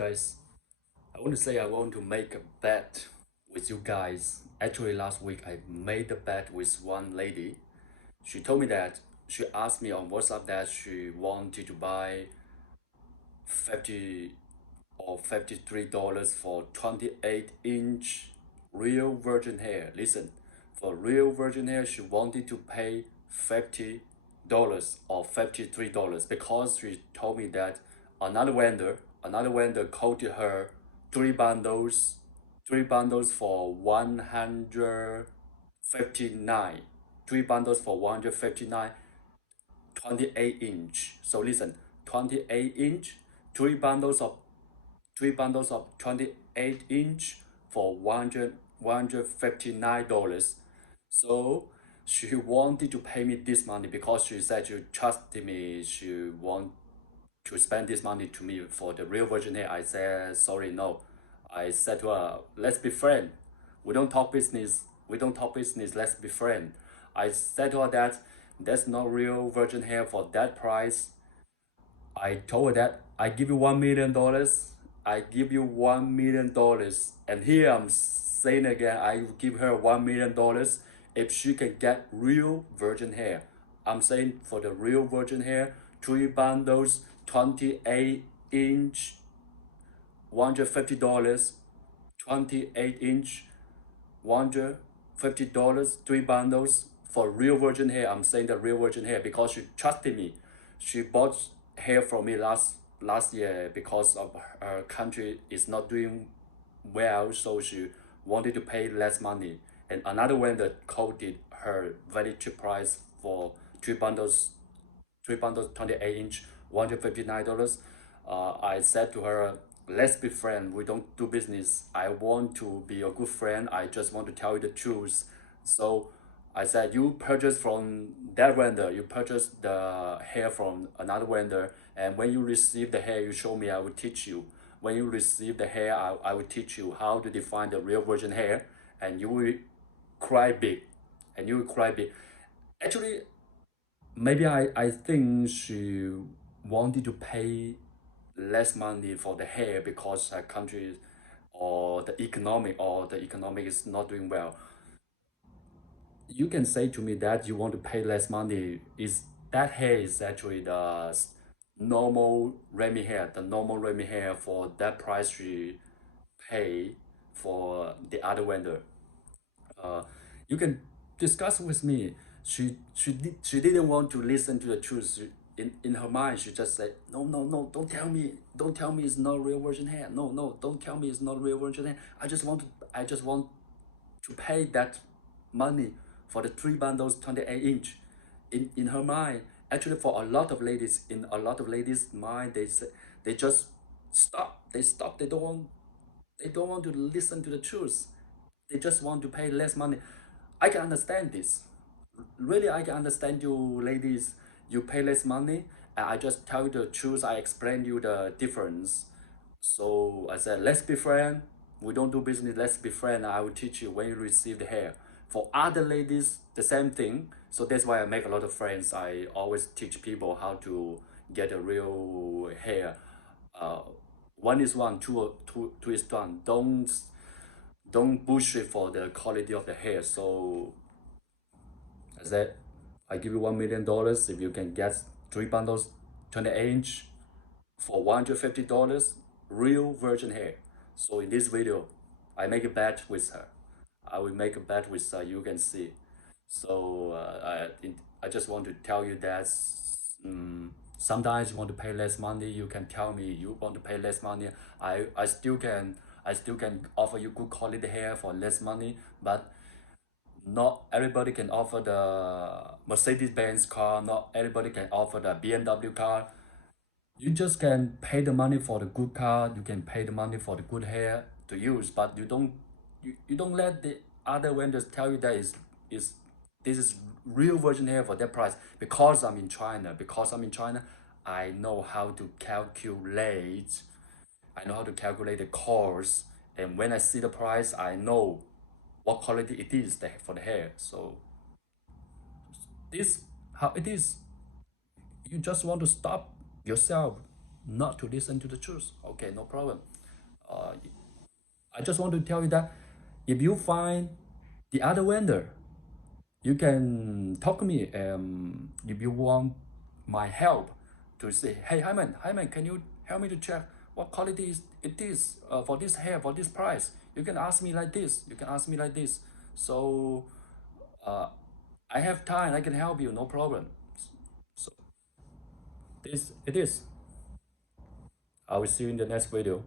guys, I want to say I want to make a bet with you guys. Actually, last week I made a bet with one lady. She told me that she asked me on WhatsApp that she wanted to buy 50 or $53 for 28-inch real virgin hair. Listen, for real virgin hair, she wanted to pay $50 or $53 because she told me that another vendor quoted her three bundles, three bundles for 159, three bundles for 159, 28-inch. So listen, 28-inch, three bundles of 28-inch for $159. So she wanted to pay me this money because she said she trusted me. She want to spend this money to me for the real virgin hair. I said sorry, no. I said to her, let's be friends. We don't talk business. We don't talk business. Let's be friends. I said to her that there's no real virgin hair for that price. I told her that I give you $1 million. I give you $1 million. And here I'm saying again, I will give her $1 million if she can get real virgin hair. I'm saying for the real virgin hair, three bundles, 28-inch, $150, 28-inch, $150, three bundles for real virgin hair. I'm saying the real virgin hair because she trusted me. She bought hair from me last year because of her country is not doing well, so she wanted to pay less money. And another vendor quoted her very cheap price for three bundles, 28-inch, $159. I said to her, let's be friends. We don't do business. I want to be a good friend. I just want to tell you the truth. So I said, you purchase from that vendor, you purchase the hair from another vendor, and when you receive the hair, you show me, I will teach you. When you receive the hair, I will teach you how to define the real virgin hair, and you will cry big. And you will cry big. Actually, maybe I think she wanted to pay less money for the hair because her country or the economic is not doing well. You can say to me that you want to pay less money. Is that hair is actually the normal Remy hair, the normal Remy hair for that price she pay for the other vendor. uh, you can discuss with me. She didn't want to listen to the truth. In her mind, she just said, no, no, no, don't tell me it's not real virgin hair. No, no, don't tell me it's not real virgin hair. I just want to pay that money for the three bundles, 28-inch. In her mind, actually, for a lot of ladies, in a lot of ladies' mind, they say they just stop. They stop. They don't want to listen to the truth. They just want to pay less money. I can understand this. Really, I can understand you ladies. You pay less money, and I just tell you the truth. I explain you the difference. So I said, let's be friends. We don't do business. Let's be friends. I will teach you when you receive the hair. For other ladies, the same thing. So that's why I make a lot of friends. I always teach people how to get a real hair. Uh, one is one, two is one. Don't bullshit for the quality of the hair. So I said, I give you $1 million if you can get three bundles, 28-inch for $150, real virgin hair. So in this video, I make a bet with her. I will make a bet with her. You can see. So I just want to tell you that sometimes you want to pay less money. You can tell me you want to pay less money. I still can offer you good quality hair for less money, but not everybody can offer the Mercedes-Benz car. Not everybody can offer the BMW car. You just can pay the money for the good car. You can pay the money for the good hair to use, but you don't let the other vendors tell you that is this is real virgin hair for that price. Because I'm in China, I know how to calculate. I know how to calculate the cost, and when I see the price, I know what quality it is for the hair. So this how it is. You just want to stop yourself. not to listen to the truth. Okay, no problem. Uh, I just want to tell you that if you find the other vendor, you can talk to me. If you want my help to say, hey, Hyman, can you help me to check what quality is it is for this hair for this price? You can ask me like this. You can ask me like this. So uh, I have time. I can help you. No problem. So this it is. I will see you in the next video.